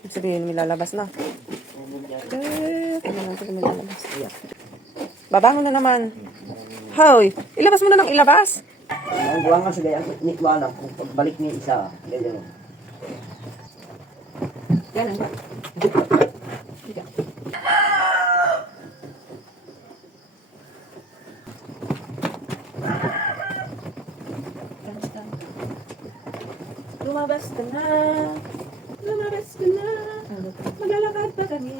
Ibig sabihin, may lalabas na. Tingnan natin kung may lalabas. Babangon na naman. Hoy, ilabas mo na ng ilabas. Ang buwan nga sa gaya, nitwala, kung pagbalik niya isa, gano'n. Yan ang ba? Lumabas ka na. Lumabas ka na. Maglalakad pa kami.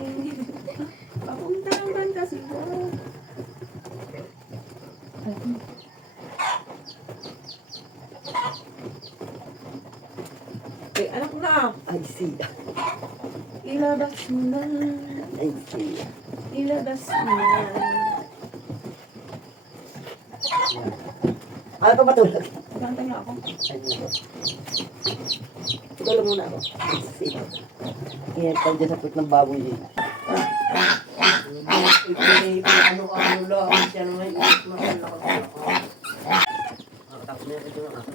Papuntang Pangasinan. Eh, anak na. I see. Ilabas mo na. I see. Ilabas mo na. Ano pa matulog? Kanta niya ako. Tulog muna ako. I see. Kaya pag dyan sa put ng baboy yun. Ano-ano lang. Siya naman yung makalakas ako. Tapos na ito lang ako.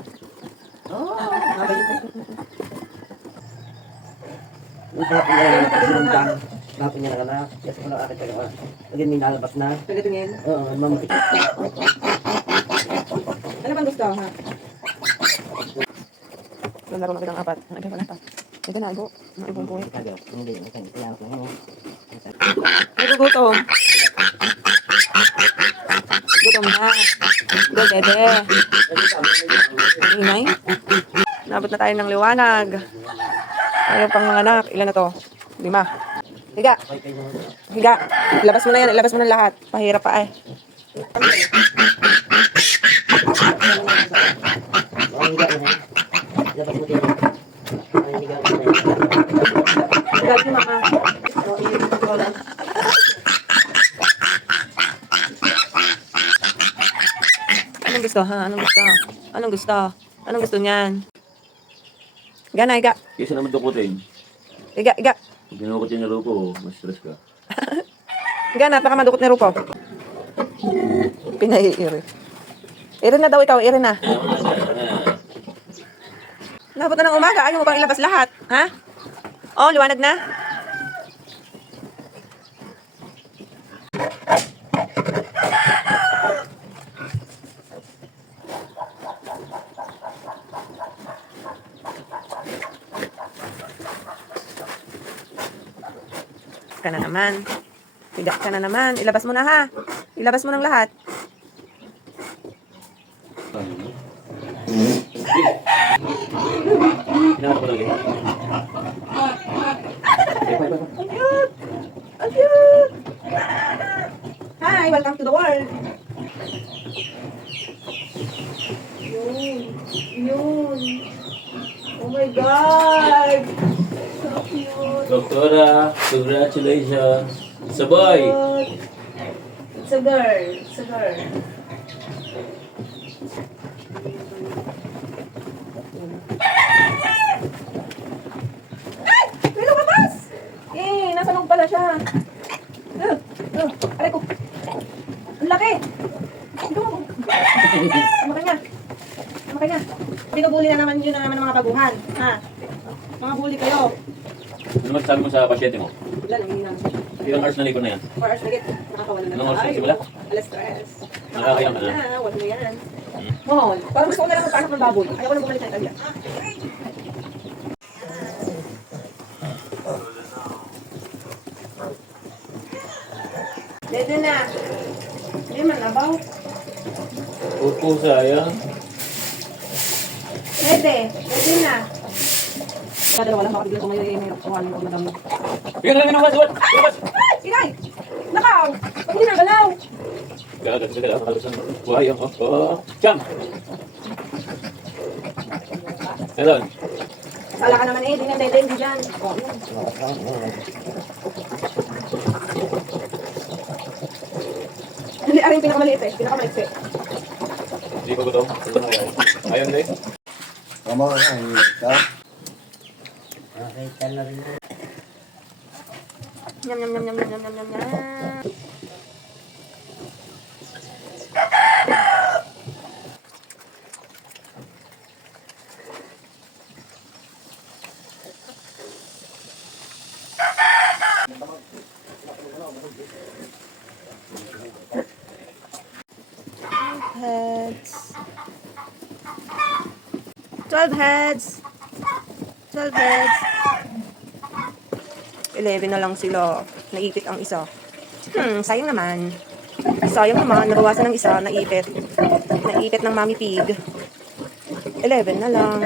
Tapos niya na nakasundan. Tapos niya na. Yes, kung nakakita ka. Again, may nalabas na. Tagatingin. Oo, mamukit. Ano bang gusto, ha? Nalaro na kitang apat. Ay, wala pa. Ito na, go. Naibong po. Hindi, kaya ako. Nagugutom. Gutom na. Go, dede. Inay. Nabot na tayo ng liwanag. Ayaw pang mga anak. Ilan na to? 5. Higa. Higa. Ilabas mo na yan. Ilabas mo na lahat. Pahirap pa eh. Higa si mama. Anong gusto, ha? Anong gusto? Anong gusto? Anong gusto niyan? Higa na, higa. Kesa naman dukutin. Higa, higa. Pag dinukot yung naro ko, mas stress ka. Higa na, baka madukot ni Rupo. Pinaiiri. Irin na daw ikaw, irin na. Nabot na ng umaga, ayaw mo bang ilabas lahat? Ha? Oh, liwanag na? Ka na naman. Higa ka na naman. Ilabas mo na, ha? Ilabas mo ng lahat. Hinahanap ko lagi. Ang cute! Ang cute! Hi! Welcome to the world! Yun! Yun! Oh my God! So cute! Doktora, congratulations. It's a boy. It's a girl. It's a girl. Ay! May lumabas! Eh, nasa loob pala siya. Aray ko. Ang laki! Ito mo. Amakay nga. Amakay nga. Binubuli na naman yun na naman ng mga baguhan. Ha? Mga bully kayo. Ano magsasabi mo sa pasyente mo? Wala, nanginginan siya. Ilang hours na likod na yan? 4 hours na git. Nakakawalan na. Anong oras na Ay, simula? Alas 3. Nakakayang ka na? Wala na yan. Mohon. Parang gusto ko na lang magpaanak ng baboy. Ayaw ko na bumalik sa Italia. Dede na. Hindi man abaw. Puto sayang. Dede. Dede na. Kadalawa lang makabigla ko ngayon may kawali ko madam. Bigyan na lang ng baswat! Labas! Inay! Nakaw! Pag hindi na galaw! Gagat sa gala, makalas ng buhay ako. Oh, Cham! Meron. Sala ka naman eh. Di nga dede. Hindi dyan. O, yun. Hindi, aring pinakamaliit eh. Pinakamaliit eh. Hindi pa gutom. Ayun din. Tama ka na. Nakita na rin. Nyam, nyam, nyam, nyam, nyam, nyam, nyam, nyam. heads. 12 heads. 12 heads. 11 na lang sila. Naipit ang isa. Sayang naman. Sayang naman. Nabawasan ng isa. Naipit. Naipit ng Mami Pig. 11 na lang.